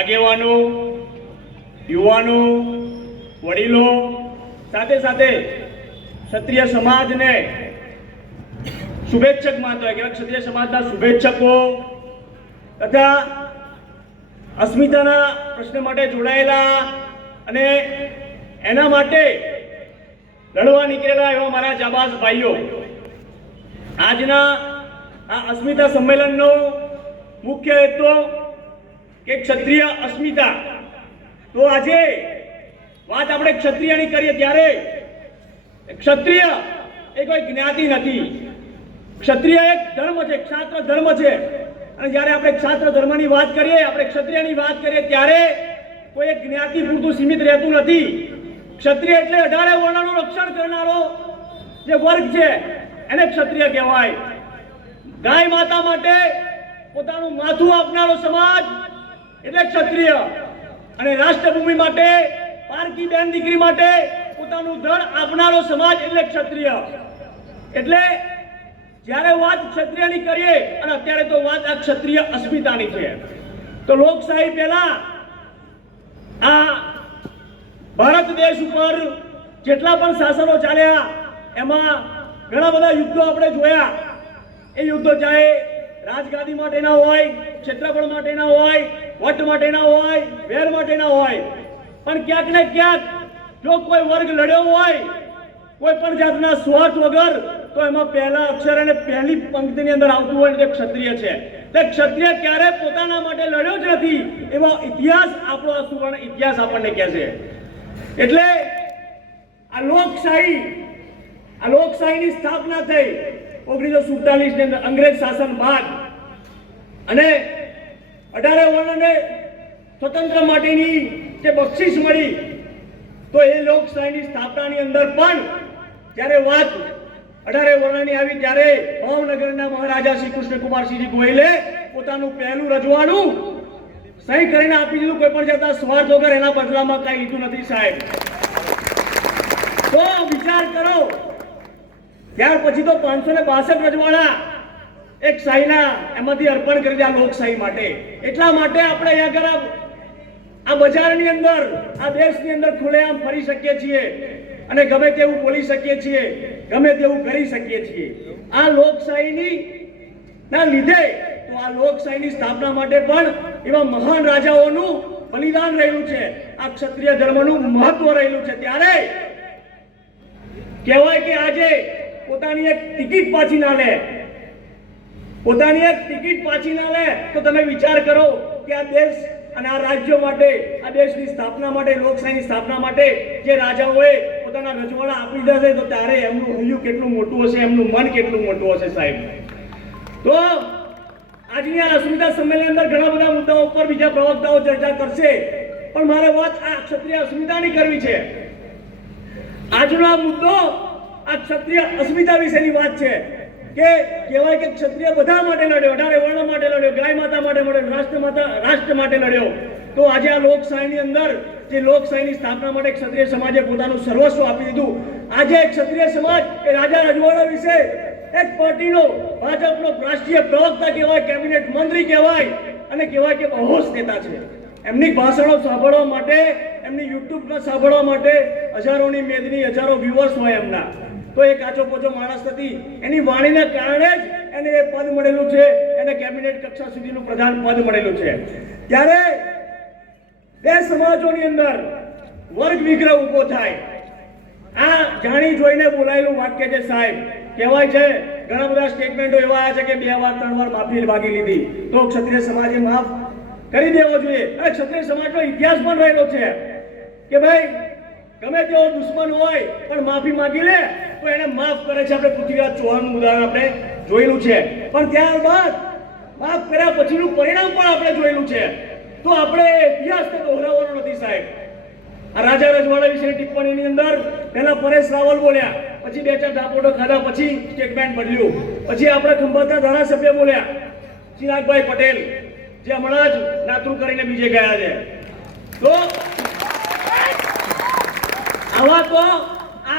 આગેવાનો, યુવાનો, વડીલો, સાથે સાથે ક્ષત્રિય સમાજને શુભેચ્છક માનતો હોય કે ક્ષત્રિય સમાજના શુભેચ્છકો તથા અસ્મિતાના પ્રશ્ન માટે જોડાયેલા અને એના માટે લડવા નીકળેલા એવા મારા જાબાઝ ભાઈઓ. આજના આ અસ્મિતા સંમેલનનો મુખ્ય હેતુ કે ક્ષત્રિય અસ્મિતા. તો આજે વાત આપણે ક્ષત્રિયની કરીએ ત્યારે ક્ષત્રિય એ કોઈ જ્ઞાતિ નથી. ક્ષત્રિય એક ધર્મ છે, ક્ષાત્ર ધર્મ છે. અને જ્યારે આપણે ક્ષાત્ર ધર્મની વાત કરીએ, આપણે ક્ષત્રિયની વાત કરીએ ત્યારે કોઈ એક જ્ઞાતિ પૂરતું સીમિત રહેતું નથી. ક્ષત્રિય એટલે અઢારે વર્ણનું રક્ષણ કરનારો જે વર્ગ છે, એને ક્ષત્રિય કહેવાય. ગાય માતા માટે પોતાનું માથું આપનારો સમાજ એટલે ક્ષત્રિય. અને રાષ્ટ્રભૂમિ માટે, પારકી બેન દીકરી માટે પોતાનું ધન આપનારો સમાજ એટલે ક્ષત્રિય. એટલે જ્યારે વાત ક્ષત્રિયની કરીએ, અને અત્યારે તો વાત આ ક્ષત્રિય અસ્મિતાની છે. તો લોકશાહી પહેલા આ ભારત દેશ ઉપર જેટલા પણ શાસનો ચાલ્યા, એમાં ઘણા બધા યુદ્ધો આપણે જોયા. એ યુદ્ધો ચાહે રાજગાદી માટેના હોય, ક્ષેત્રફળ માટેના હોય વટ માટેના હોય, વેર માટેના હોય. પણ ક્યાંક ને ક્યાંક જો કોઈ વર્ગ લડ્યો હોય, કોઈ પણ જાતના સ્વાર્થ વગર, તો એમાં પહેલા અક્ષર અને પહેલી પંક્તિની અંદર આવતું હોય તે ક્ષત્રિય છે. તે ક્ષત્રિય ક્યારે પોતાના માટે લડ્યો જ નથી, એવો ઇતિહાસ આપણો આ સુવર્ણ ઇતિહાસ આપણને કહે છે. એટલે આ લોકશાહી, આ લોકશાહીની સ્થાપના થઈ ઓગણીસો સુડતાલીસની અંદર અંગ્રેજ શાસન બાદ. અને અઢારે વર્ણને સ્વતંત્ર માટેની જે બક્ષિસ મળી, તો એ લોકશાહીની સ્થાપનાની અંદર પણ જ્યારે વાત અઢારે વર્ણની આવી, ત્યારે ભાવનગરના મહારાજા શ્રી કૃષ્ણકુમારસિંહજી ગોયલે પોતાનું પહેલું રજવાડું સહી કરીને આપી દીધું. કોઈ પણ જતા સ્વાર્થ વગર એના બદલામાં કઈ લીધું નથી સાહેબ. તો વિચાર કરો, ત્યાર પછી તો પાંચસો ને બાસઠ રજવાડા એક શાહીના એમાંથી અર્પણ કરી દીધા લોકશાહી માટે. એટલા માટે આપણે અહીંયા આગળ આ બજારની અંદર, આ દેશની અંદર ખુલ્લેઆમ ફરી શકીએ છીએ. અને ગમે તેવું બોલી શકીએ છીએ, ગમે તેવું કરી શકીએ છીએ. આ લોકશાહીની ના, લીધે. તો આ લોકશાહીની સ્થાપના માટે પણ એવા મહાન રાજાઓનું બલિદાન રહેલું છે. આ ક્ષત્રિય ધર્મનું મહત્વ રહેલું છે. ત્યારે કહેવાય કે આજે પોતાની એક ટિકિટ પાછી ના લે. પોતાની એક ટિકિટ પાછી ના લે તો તમે વિચાર કરો કે આ દેશ અને આ રાજ્યો માટે, આ દેશની સ્થાપના માટે, લોકશાહીની સ્થાપના માટે જે રાજાઓએ પોતાના રજવાડા આપી છે, તો ત્યારે એમનું હૈયું કેટલું મોટું હશે, એમનું મન કેટલું મોટું હશે સાહેબ? તો આજની આ અસ્મિતા સંમેલન અંદર ઘણા બધા મુદ્દાઓ ઉપર બીજા પ્રવક્તાઓ ચર્ચા કરશે, પણ મારે વાત આ ક્ષત્રિય અસ્મિતાની કરવી છે. આજનો આ મુદ્દો આ ક્ષત્રિય અસ્મિતા વિશેની વાત છે. કે કહેવાય કે ક્ષત્રિય બધા માટે લડ્યો, અઢારે વર્ણ માટે લડ્યો, ગાય માતા માટે લડ્યો રાષ્ટ્ર માતા, રાષ્ટ્ર માટે લડ્યો. તો આજે આ લોકશાહીની અંદર જે લોકશાહીની સ્થાપના માટે ક્ષત્રિય સમાજે પોતાનું સર્વસ્વ આપી દીધું. આજે ક્ષત્રિય સમાજ કે રાજા રજવાડા વિશે એક પાર્ટીનો, ભાજપનો રાષ્ટ્રીય પ્રવક્તા કહેવાય, કેબિનેટ મંત્રી કહેવાય અને કહેવાય કે બહોશ નેતા છે. એમની ભાષણો સાંભળવા માટે, એમની યુટ્યુબના સાંભળવા માટે હજારોની મેદની હજારો વ્યુઅર્સ હોય એમના. તો એ કાચો પોચો માણસ નથી. એની વાણીના કારણે જ એને એ પદ મળેલું છે. એને કેબિનેટ કક્ષા સુધીનું પ્રધાન પદ મળેલું છે. ત્યારે બે સમાજોની અંદર વર્ગ વિગ્રહ ઊભો થાય. આ જાણી જોઈને બોલાયેલું વાક્ય છે સાહેબ. કહેવાય છે, ઘણા બધા સ્ટેટમેન્ટો એવા આવ્યા છે કે બે વાર, ત્રણ વાર માફી માગી લીધી. તો ક્ષત્રિય સમાજે માફ કરી દેવો જોઈએ. અને ક્ષત્રિય સમાજનો ઇતિહાસ પણ રહેલો છે કે ભાઈ, ગમે તેવો દુશ્મન હોય, પણ માફી માંગી લે. તો એને માફ કરે છે, આપણે પૃથ્વીરાજ ચૌહાણનું ઉદાહરણ આપણે જોયેલું છે. પણ ત્યારબાદ માફ કર્યા પછીનું પરિણામ પણ આપણે જોયેલું છે. તો આપણે ઇતિહાસને દોહરાવવાનો નથી સાહેબ. આ રાજા રજવાડા વિશે ટિપ્પણીની અંદર પહેલા પરેશ રાવલ બોલ્યા, પછી બે ચાર ધાપોટો ખાધા, પછી સ્ટેટમેન્ટ બદલ્યું, પછી આપણા ખંભાતના ધારાસભ્ય બોલ્યા, ચિરાગભાઈ પટેલ, જે હમણાં જ નાતરું કરીને બીજે ગયા છે. તો આવા તો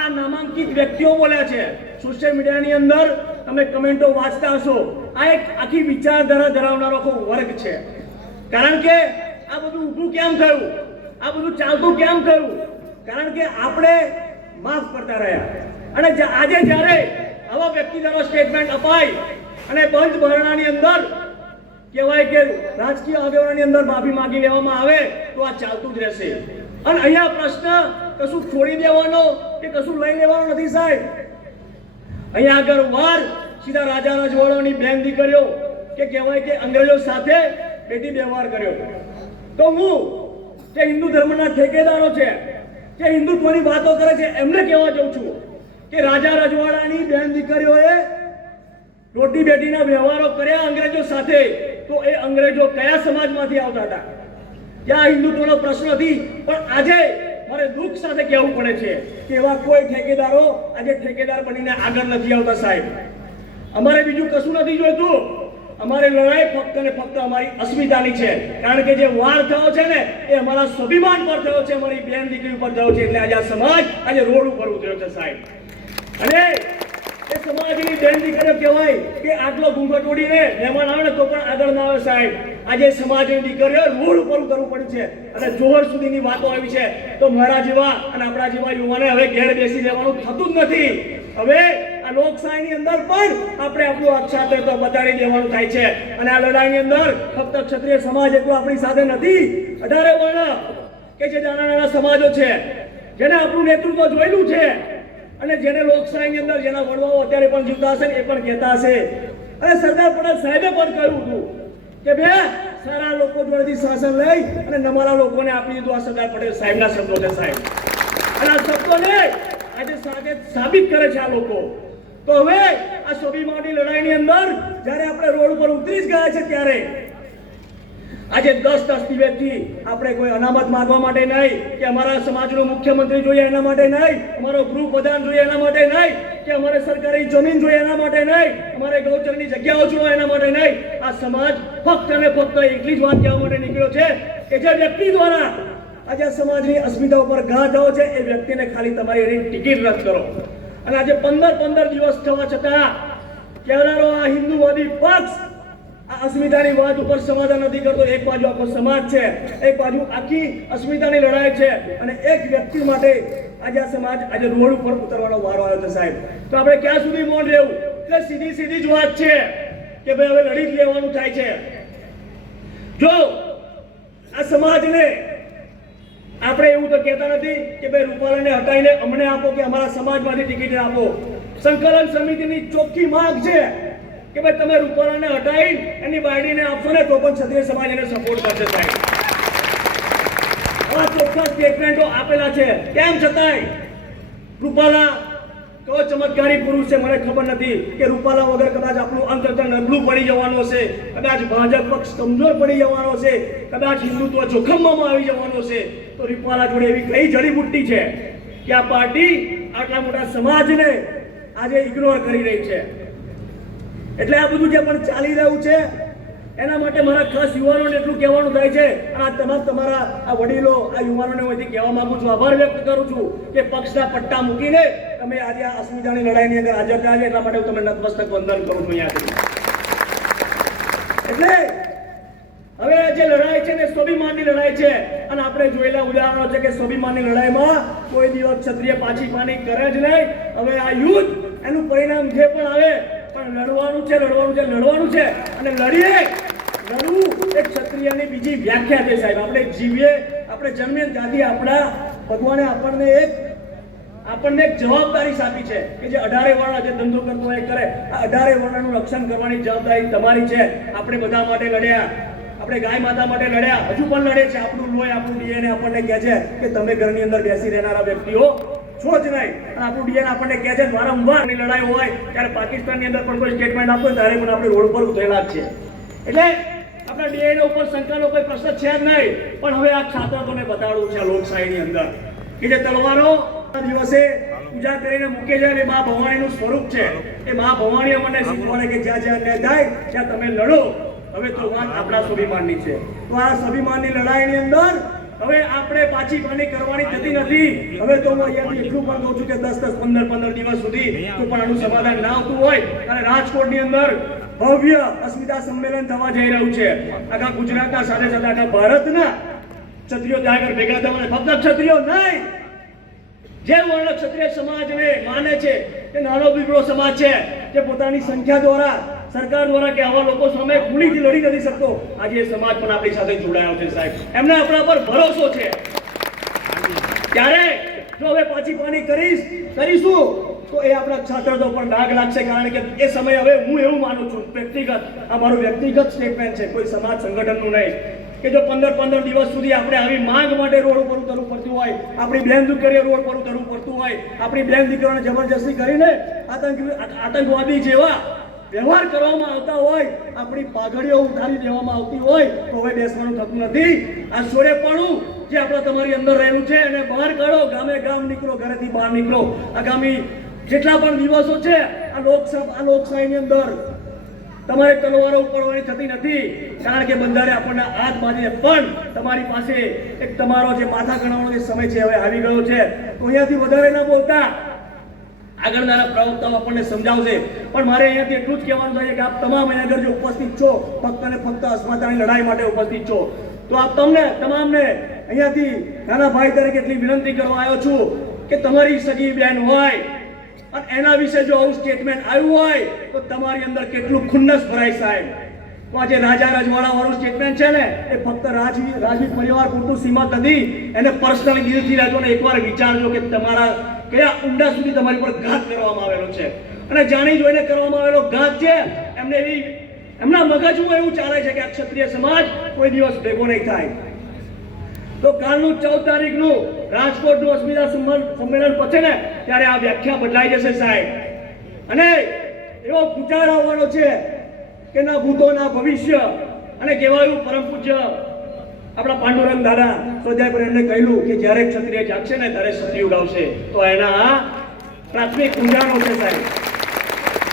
આ નામાંકિત વ્યક્તિઓ બોલ્યા છે. સોશિયલ મીડિયાની અંદર તમે કમેન્ટો વાંચતા હશો. આ એક આખી વિચારધારા ધરાવનારો આખો વર્ગ છે. કારણ કે આ બધું ઊભું કેમ થયું? આ બધું ચાલતું કેમ થયું? કારણ કે આપણે માફ કરતા રહ્યા. અને આજે જ્યારે આવા વ્યક્તિ દ્વારા સ્ટેટમેન્ટ અપાય અને બંધ ભરણાની અંદર કહેવાય કે રાજકીય આગેવાનની અંદર માફી માંગી લેવામાં આવે, તો આ ચાલતું જ રહેશે. અને અહીંયા પ્રશ્ન કશું છોડી દેવાનો કે કશું લઈ લેવાનું નથી સાહેબ. અહીંયા આગળ વાર સીધા રાજા રજવાડાની બેન દીકરીઓ કે કહેવાય કે અંગ્રેજો સાથે બેટી વ્યવહાર કર્યો. તો હું, જે હિન્દુ ધર્મના ઠેકેદારો છે, જે હિન્દુત્વની વાતો કરે છે, એમને કહેવા જાઉં છું કે રાજા રજવાડાની બેન દીકરીઓએ રોટી બેટીના વ્યવહારો કર્યા અંગ્રેજો સાથે, તો એ અંગ્રેજો કયા સમાજમાંથી આવતા હતા? ત્યાં હિન્દુત્વનો પ્રશ્ન નથી પણ આજે મારે દુઃખ સાથે કહેવું પડે છે કે એવા કોઈ ઠેકેદારો આજે ઠેકેદાર બનીને આગળ નથી આવતા સાહેબ. અમારે બીજું કશું નથી જોઈતું. અમારે લડાઈ ફક્ત ને ફક્ત અમારી અસ્મિતાની છે. કારણ કે જે વાર થયો છે ને, એ અમારા સ્વાભિમાન પર થયો છે, અમારી બેન દીકરી ઉપર થયો છે. એટલે આજે સમાજ આજે રોડ ઉપર ઉતર્યો છે સાહેબ. અને સમાજની બેન દીકરીઓ કહેવાય કે આટલો ઘૂંઘટ ઉડીને મહેમાન આવે ને તો પણ આગળ ના આવે સાહેબ. આજે સમાજની દીકરીઓ રોડ ઉપર ઉતરવું પડ્યું છે. અને જોહર સુધીની વાતો આવી છે. તો મારા જેવા અને આપણા જેવા યુવાને હવે ઘેર બેસી રહેવાનું થતું જ નથી. હવે આ લોકશાહીની અંદર પણ આપણે આપણું અક્ષાત્ર તો બતાડી દેવાનું થાય છે. અને આ લડાઈની અંદર ફક્ત ક્ષત્રિય સમાજ એટલો આપણી સાથે નથી. અઢારે વર્ણ કે જે નાના નાના સમાજો છે, જેને આપણું નેતૃત્વ જોયેલું છે અને જેને લોકશાહીની અંદર જેના વડવાઓ અત્યારે પણ જીવતા હશે એ પણ કહેતા હશે. અને સરદાર પટેલ સાહેબે પણ કહ્યું હતું કે બે, સારા લોકો જોડેથી શાસન લઈ અને નમાલા લોકોને આપી દીધું આ સરદાર પટેલ સાહેબના શબ્દો છે સાહેબ. અને આ શબ્દોને આજે સાથે સાબિત કરે છે આ લોકો. તો હવે આ સ્વાભિમાનની લડાઈની અંદર જ્યારે આપણે રોડ ઉપર ઉતરી જ ગયા છે ત્યારે આજે દસ દસ દિવસથી આપણે કોઈ અનામત માગવા માટે નહીં કે અમારા સમાજનો મુખ્યમંત્રી જોઈએ એના માટે નહીં, અમારો ગૃહ પ્રધાન જોઈએ એના માટે નહીં, કે અમારે સરકારી જમીન જોઈએ એના માટે નહીં, અમારે ગૌચરની જગ્યાઓ જોઈએ એના માટે નહીં. આ સમાજ ફક્ત અને ફક્ત એટલી જ વાત કહેવા માટે નીકળ્યો છે કે જે વ્યક્તિ દ્વારા આજે સમાજની અસ્મિતા ઉપર ઘા થયો છે, એ વ્યક્તિને ખાલી તમારી એની ટિકિટ રદ કરો. અને આજે પંદર પંદર દિવસ થવા છતાં કહેનારો આ હિન્દુવાદી પક્ષ આ અસ્મિતાની વાત ઉપર સમાધાન નથી કરતો. એક બાજુ આખો સમાજ છે, એક બાજુ આખી અસ્મિતાની લડાઈ છે. અને એક વ્યક્તિ માટે આજે આ સમાજ આજે રોડ ઉપર ઉતરવાનો વારો આવ્યો છે, સાહેબ. તો આપણે ક્યાં સુધી મૌન રહેવું? એટલે સીધી સીધી જ વાત છે કે ભાઈ હવે લડી જ લેવાનું થાય છે. જો આ સમાજને આપણે એવું તો કહેતા નથી કે ભાઈ રૂપાલાને હટાવીને અમને આપો કે અમારા સમાજમાંથી ટિકિટ આપો. સંકલન સમિતિની ચોખ્ખી માંગ છે કે ભાઈ તમે રૂપાલાને હટાવી એની બાયડીને આપશો ને તો પણ ક્ષત્રિય સમાજ એને સપોર્ટ કરશે સાહેબ. આવા ચોખ્ખા સ્ટેટમેન્ટો આપેલા છે. તેમ છતાંય? રૂપાલા કયો ચમત્કારી પુરુષ છે, મને ખબર નથી કે રૂપાલા વગર કદાચ આપણું અંતર નબળું પડી જવાનું હશે, કદાચ ભાજપ પક્ષ કમજોર પડી જવાનો હશે, કદાચ હિન્દુત્વ જોખમમાં આવી જવાનું હશે, તો રૂપાલા જોડે એવી કઈ જડીબુટ્ટી છે? કે આ પાર્ટી આટલા મોટા સમાજને આજે ઇગ્નોર કરી રહી છે? એટલે આ બધું જે પણ ચાલી રહ્યું છે, એના માટે મારા ખાસ યુવાનોને એટલું કહેવાનું થાય છે. આ તમામ તમારા આ વડીલો, આ યુવાનોને હું અહીંથી કહેવા માંગુ છું, આભાર વ્યક્ત કરું છું કે પક્ષના પટ્ટા મૂકીને તમે આજે આ અસ્મિતાની લડાઈની અંદર હાજર થયા છે. એટલા માટે હું તમને નતમસ્તક વંદન કરું છું અહીંયાથી. એટલે હવે જે લડાઈ છે ને, સ્વાભિમાનની લડાઈ છે. અને આપણે જોયેલા ઉદાહરણો છે કે સ્વાભિમાનની લડાઈમાં કોઈ દિવસ ક્ષત્રિય પાછી પાની કરે જ નહીં. હવે આ યુદ્ધ, એનું પરિણામ જે પણ આવે પણ લડવાનું છે લડવાનું છે લડવાનું છે. અને લડીએ. લડવું એ ક્ષત્રિયની બીજી વ્યાખ્યા છે સાહેબ. આપણે જીવીએ, આપણે જન્મીએ ત્યાંથી આપણા ભગવાને આપણને એક આપણને એક જવાબદારી આપી છે કે જે અઢારે વર્ણ જે ધંધો કરતો હોય કરે. આ અઢારે વર્ણનું રક્ષણ કરવાની જવાબદારી તમારી છે. આપણે બધા માટે લડ્યા. આપણે ગાય માતા માટે લડ્યા. હજુ પણ લડે છે. આપણું લોહી, આપણું ડીએનએ આપણને કહે છે કે તમે ઘરની અંદર બેસી રહેનારા વ્યક્તિઓ છો જ નહીં. અને આપણું ડીએન આપણને કહે છે, વારંવારની લડાઈ હોય, ત્યારે પાકિસ્તાનની અંદર પણ કોઈ સ્ટેટમેન્ટ આપો, ત્યારે પણ આપણે રોડ પર ઉતરેલા છે. એટલે આપણા ડીએનએ ઉપર શંકાનો કોઈ પ્રશ્ન છે જ નહીં. પણ હવે આ છાત્રકોને બતાડવું છે લોકશાહીની અંદર. કે જે તલવારો દિવસે પૂજા કરીને મૂકે છે અને મા ભવાનીનું સ્વરૂપ છે. એ મા ભવાનીએ અમને શીખવાડે કે જ્યાં જ્યાં અન્યાય થાય, ત્યાં તમે લડો. હવે તો વાત આપણા સ્વાભિમાનની છે. તો આ સ્વાભિમાનની લડાઈની અંદર હવે આપણે પાછી પાણી કરવાની થતી નથી. હવે તો હું અહીંયાથી એટલું પણ કહું છું કે દસ દસ, પંદર પંદર દિવસ સુધી તો પણ આનું સમાધાન ના આવતું હોય અને રાજકોટની અંદર ભવ્ય અસ્મિતા સંમેલન થવા જઈ રહ્યું છે. આખા ગુજરાતના સાથે સાથે આખા ભારતના ક્ષત્રિયો ત્યાં ભેગા થવાના. ફક્ત ક્ષત્રિયો નહીં, જે વર્ણ ક્ષત્રિય સમાજને માને છે તે નાનો બીગડો સમાજ છે, જે પોતાની સંખ્યા દ્વારા સરકાર દ્વારા કે આવા લોકો સામે ખુલીથી લડી નથી શકતો. આજે સમાજ પણ આપણી સાથે જોડાયો છે, સાહેબ. એમને આપણા પર ભરોસો છે. ત્યારે જો હવે પાછી પાણી કરીશ, કરીશું, તો એ આપણા છાત્રો પર ડાઘ લાગશે, કારણ કે એ સમય હવે હું એવું માનું છું, વ્યક્તિગત, આ મારું વ્યક્તિગત સ્ટેટમેન્ટ છે, કોઈ સમાજ સંગઠનનું નહીં, કે જો પંદર પંદર દિવસ સુધી આપણે આવી માંગ માટે રોડ ઉપર ઉતરવું પડતું હોય, આપણી બહેન દીકરીઓ રોડ પર ઉતરવું પડતું હોય, આપણી બહેન દીકરીઓને જબરજસ્તી કરીને આતંકી, આતંકવાદી જેવા વ્યવહાર કરવામાં આવતા હોય, આપણી પાઘડીઓ ઉતારી દેવામાં આવતી હોય, તો હવે બેસવાનું થતું નથી. આ સોરેપણું જે આપણા તમારી અંદર રહેલું છે, એને બહાર કાઢો, ગામે ગામ નીકળો, ઘરેથી બહાર નીકળો. આગામી જેટલા પણ દિવસો છે, આ લોકસભા, આ લોકશાહીની અંદર તમારે તલવારો ઉપાડવાની થતી નથી. કારણ કે બંધારે આપણને હાથ બાંધીને પણ તમારી પાસે એક તમારો જે માથા ગણાવવાનો જે સમય છે હવે આવી ગયો છે. તો અહીંયાથી વધારે ના બોલતા. આગળના પ્રવક્તાઓ આપણને સમજાવશે. પણ મારે અહીંયાથી એટલું જ કહેવાનું થાય કે આપ તમામ અહીંયા આગળ જો ઉપસ્થિત છો ફક્ત અને ફક્ત અસ્મતાની લડાઈ માટે ઉપસ્થિત છો. તો આપ તમને, તમામને અહીંયાથી નાના ભાઈ તરીકે એટલી વિનંતી કરવા આવ્યો છું કે તમારી સગી બેન હોય, અને એના વિશે જો આવું સ્ટેટમેન્ટ આવ્યું હોય, તો તમારી અંદર કેટલું ખુન્નસ ભરાય સાહેબ. તો આજે રાજા રજવાડા વાળું સ્ટેટમેન્ટ છે ને, એ ફક્ત રાજવી રાજવી પરિવાર પૂરતું સીમા નથી, એને પર્સનલ દિલથી ને એકવાર વિચારજો કે તમારા કયા ઊંડા સુધી તમારી પર ઘાત કરવામાં આવેલો છે? અને જાણી જોઈને કરવામાં આવેલો ઘાત છે, એમને એવી, એમના મગજમાં એવું ચાલે છે કે આ ક્ષત્રિય સમાજ કોઈ દિવસ ભેગો નહીં થાય. તો કાલનું ચૌદ તારીખનું રાજકોટનું અસ્મિતા સંમેલન પછી ને, ત્યારે આ વ્યાખ્યા બદલાઈ જશે સાહેબ. અને એવો પુચાર આવવાનો છે કે ના ભૂતો, ના ભવિષ્ય, અને કહેવાયું પરમ પૂજ્ય આપણા પાંડુરંગ દાદા સ્વાધ્યાય એમને કહ્યું કે જ્યારે ક્ષત્રિય જાગશે ને ત્યારે સતયુગ આવશે તો એના પ્રાથમિક ઉજાણો છે સાહેબ.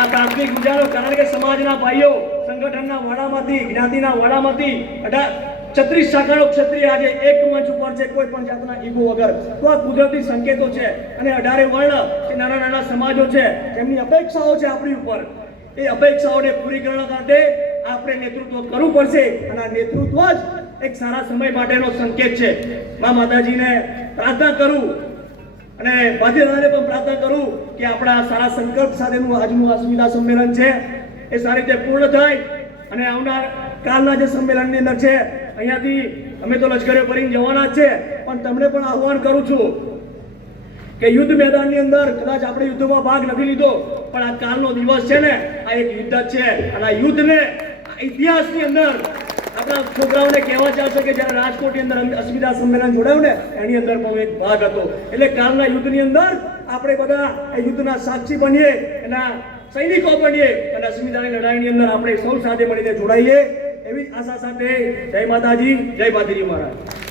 આ પ્રાથમિક ઉજાણો કારણ કે સમાજના ભાઈઓ, સંગઠનના વાડામાંથી, જ્ઞાતિના વાડામાંથી અઢાર છત્રીસ શાખાનો ક્ષત્રિય આજે એક મંચ ઉપર છે, કોઈ પણ જાતના ઈગો વગર. તો આ કુદરતી સંકેતો છે અને અઢારે વર્ણ કે નાના નાના સમાજો છે, તેમની અપેક્ષાઓ છે આપણી ઉપર. એ અપેક્ષાઓને પૂરી કરવા માટે આપણે નેતૃત્વ કરવું પડશે અને આ નેતૃત્વ જ એક સારા સમય માટેનો સંકેત છે. મા માતાજીને પ્રાર્થના કરું અને બાધ્યતાને પણ પ્રાર્થના કરું કે આપણા સારા સંકલ્પ સાથેનું આજનું આ સુવિધા સંમેલન છે એ સારી રીતે પૂર્ણ થાય અને આવનાર કાલના જે સંમેલનની અંદર છે, અહીંયાથી અમે તો લશ્કરે ભરીને જવાના જ છે, પણ તમને પણ આહ્વાન કરું છું કે યુદ્ધ મેદાનની અંદર કદાચ આપણે યુદ્ધમાં ભાગ નથી લીધો, પણ આ કાલનો દિવસ છે ને, આ એક યુદ્ધ છે અને આ યુદ્ધને ઇતિહાસની અંદર આપણા છોકરાઓને કહેવા ચાલશે કે જ્યારે રાજકોટની અંદર અસ્મિતા સંમેલન જોડાયું ને, એની અંદર પણ એક ભાગ હતો. એટલે કાલના યુદ્ધની અંદર આપણે બધા એ યુદ્ધના સાક્ષી બનીએ એના સૈનિકો બનીએ અને અસ્મિતાની લડાઈની અંદર આપણે સૌ સાથે મળીને જોડાઈએ એવી આશા સાથે જય માતાજી જય માતાજી મહારાજ.